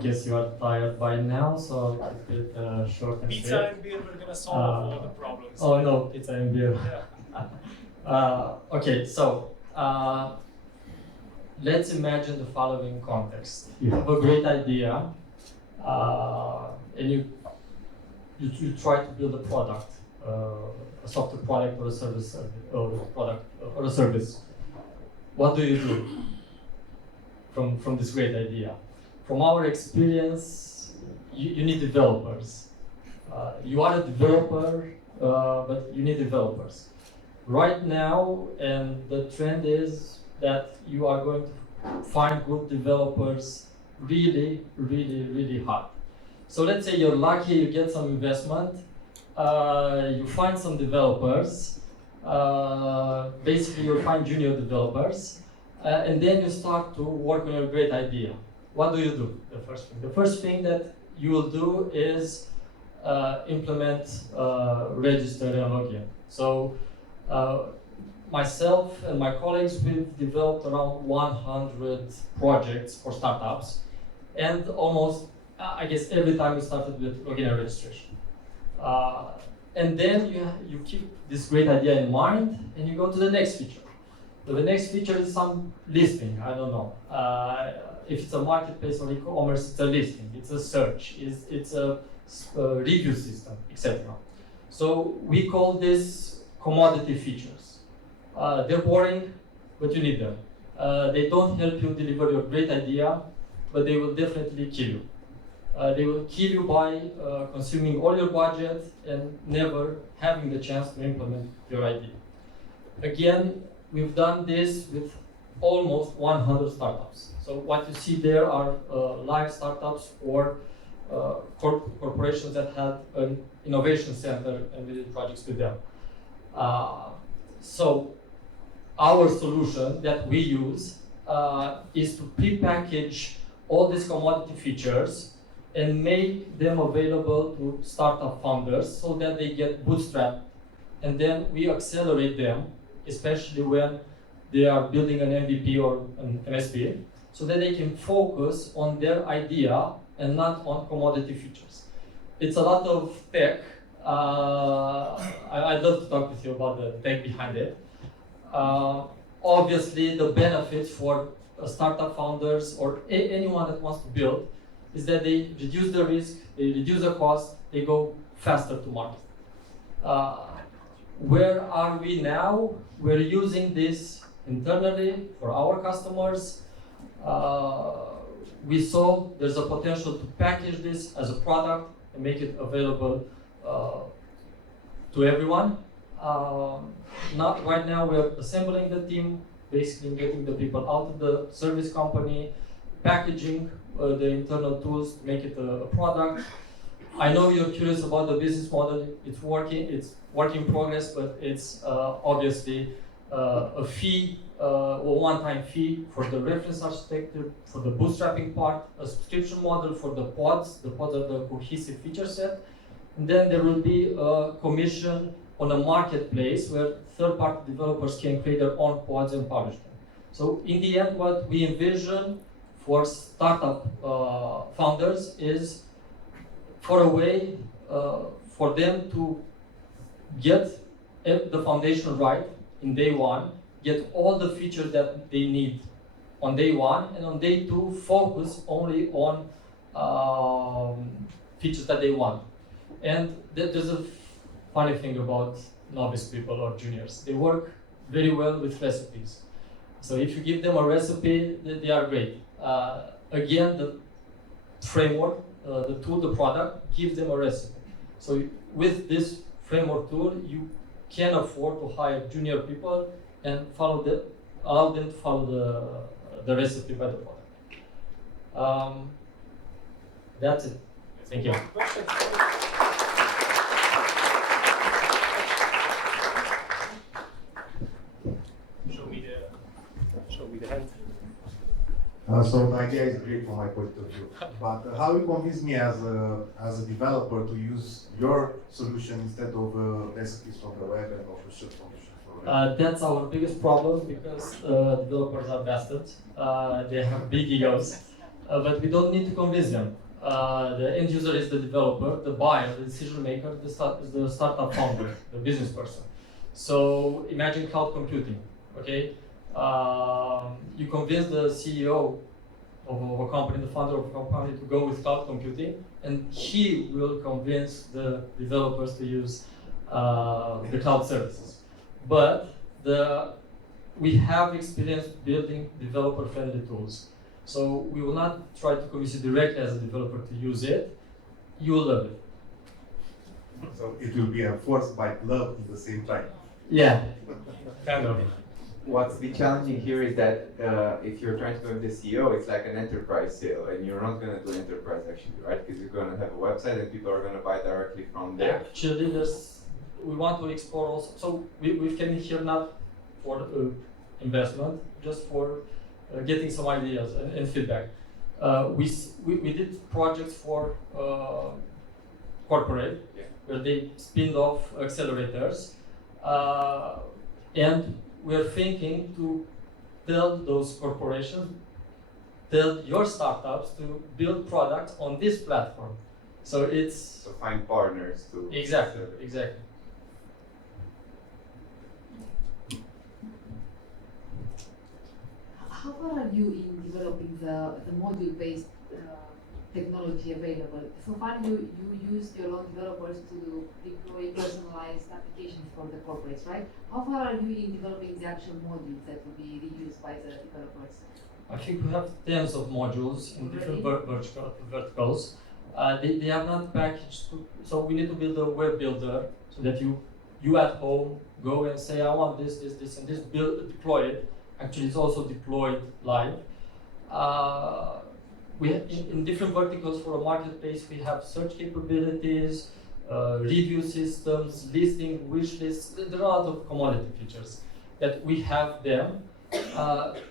guess you are tired by now, so I'll keep it short and Pizza sweet. and beer were gonna solve all the problems. Oh no, pizza and beer. Yeah. Okay, so let's imagine the following context. You have a great idea, and you try to build a product, a software product or a service, or a product or a service. What do you do from this great idea? From our experience, you need developers. You are a developer, but you need developers. Right now, and the trend is that you are going to find good developers really, really, really hard. So let's say you're lucky, you get some investment, you find some developers, basically you'll find junior developers, and then you start to work on your great idea. What do you do? The first thing that you will do is implement register and login. So myself and my colleagues, we've developed around 100 projects for startups, and almost, I guess, every time we started with login and registration. And then you keep this great idea in mind, and you go to the next feature. So the next feature is some listing, I don't know. If it's a marketplace or e-commerce, it's a listing, it's a search, it's a review system, etc. So we call this commodity features. They're boring, but you need them. They don't help you deliver your great idea, but they will definitely kill you. They will kill you by consuming all your budget and never having the chance to implement your idea. Again, we've done this with almost 100 startups. So what you see there are live startups or corporations that had an innovation center, and we did projects with them. So our solution that we use is to pre-package all these commodity features and make them available to startup founders so that they get bootstrapped, and then we accelerate them, especially when they are building an MVP or an MSP, so that they can focus on their idea and not on commodity features. It's a lot of tech. I'd love to talk with you about the tech behind it. Obviously, the benefit for startup founders or anyone that wants to build is that they reduce the risk, they reduce the cost, they go faster to market. Where are we now? We're using this internally for our customers. We saw there's a potential to package this as a product and make it available to everyone. Right now we're assembling the team, basically getting the people out of the service company, packaging the internal tools to make it a product. I know you're curious about the business model. It's work in progress, but it's obviously a fee, a one-time fee for the reference architecture, for the bootstrapping part, a subscription model for the pods. The pods are the cohesive feature set. And then there will be a commission on a marketplace where third-party developers can create their own pods and publish them. So in the end, what we envision for startup founders is for a way for them to get the foundation right in day one, get all the features that they need on day one, and on day two focus only on features that they want. And there's a funny thing about novice people or juniors. They work very well with recipes. So if you give them a recipe, they are great. Again, the framework, the tool, the product, gives them a recipe. So with this framework tool, you can afford to hire junior people and allow them to follow the recipe by the product. That's it. Thank you. Show me the hand. So the idea is great from my point of view, but how you convince me as a developer to use your solution instead of recipes from the web and official solutions from the web? That's our biggest problem because developers are bastards. They have big egos. but we don't need to convince them. The end user is the developer, the buyer, the decision maker, the startup founder, the business person. So imagine cloud computing, okay? You convince the CEO of a company, the founder of a company, to go with cloud computing, and he will convince the developers to use the cloud services. But we have experience building developer-friendly tools. So we will not try to convince you directly as a developer to use it. You will love it. So it will be enforced by love at the same time. Yeah, kind of. What's the challenging here is that if you're trying to go with the CEO, it's like an enterprise sale, and you're not going to do enterprise actually, right? Because you're going to have a website and people are going to buy directly from there. Actually, we want to explore also. So we came here not for investment, just for getting some ideas and feedback. We did projects for corporate, where they spinned off accelerators, and we're thinking to tell those corporations, tell your startups to build products on this platform. So So find partners to exactly. How far are you in developing the module-based technology available? So far, you used your own developers to deploy personalized applications for the corporates, right? How far are you in developing the actual modules that will be reused by the developers? I think we have tens of modules in different verticals. They have not packaged, so we need to build a web builder so that you at home go and say, I want this, and this, deploy it. Actually, it's also deployed live. We have, in different verticals for a marketplace, we have search capabilities, review systems, listing, wish lists. There are a lot of commodity features that we have them,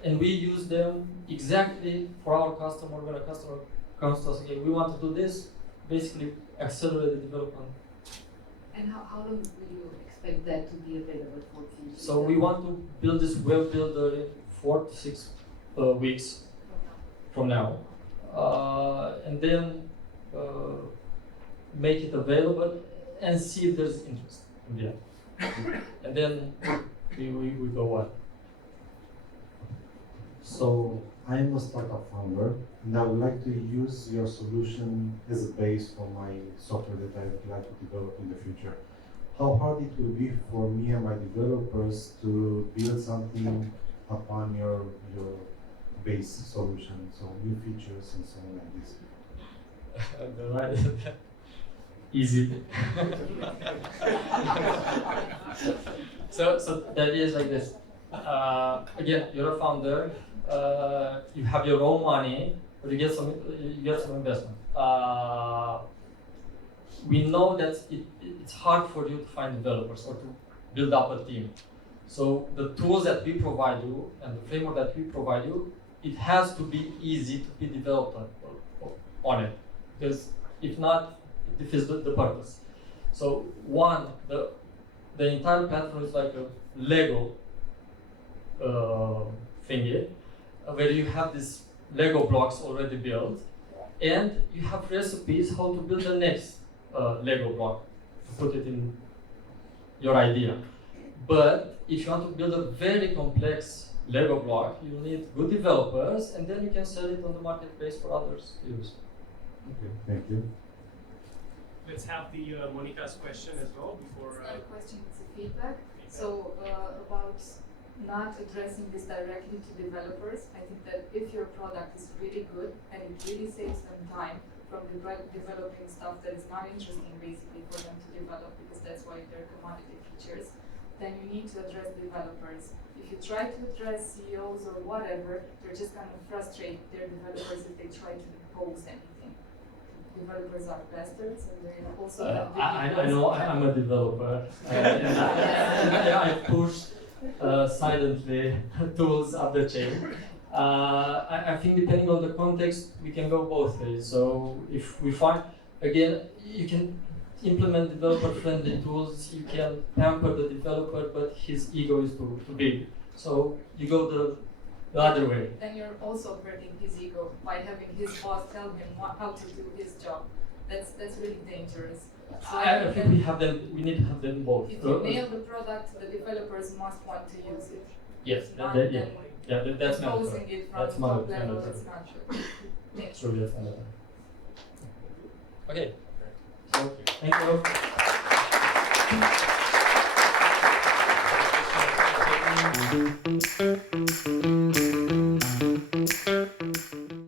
and we use them exactly for our customer. When a customer comes to us, okay, we want to do this, basically accelerate the development. And how long will you expect that to be available for the So we want to build this web builder in 4 to 6 weeks from now, and then make it available and see if there's interest in the end. And then we go on. So I am a startup founder, and I would like to use your solution as a base for my software that I would like to develop in the future. How hard it will be for me and my developers to build something upon your base solution, so new features and so on like this. Easy. So the idea is like this. Again, you're a founder. You have your own money, but you get some investment. We know that it's hard for you to find developers or to build up a team. So the tools that we provide you and the framework that we provide you, it has to be easy to be developed on it, because if not, it defeats the purpose. So one, the entire platform is like a Lego thingy, where you have these Lego blocks already built, and you have recipes how to build the next Lego block to put it in your idea. But if you want to build a very complex Lego block, you need good developers, and then you can sell it on the marketplace for others to use. Okay, thank you. Let's have the Monica's question as well before. It's not a question, it's a feedback. So about not addressing this directly to developers, I think that if your product is really good and it really saves them time from developing stuff that is not interesting basically for them to develop, because that's why they're commodity features, then you need to address developers. If you try to address CEOs or whatever, they're just going to frustrate their developers if they try to impose anything. Developers are bastards, and they also have I know I'm a developer, and I push silently tools up the chain. I think depending on the context, we can go both ways. So if we find, again, you can implement developer-friendly tools, you can pamper the developer, but his ego is too big. So you go the other way. Then you're also hurting his ego by having his boss tell him how to do his job. That's really dangerous. So I think we have them. We need to have them both. if you nail the product, the developers must want to use it. Yes, Not yeah, then that's imposing mandatory. it from That's the top mandatory. level. It's not true. Next. True, that's mandatory. Okay. So, thank you.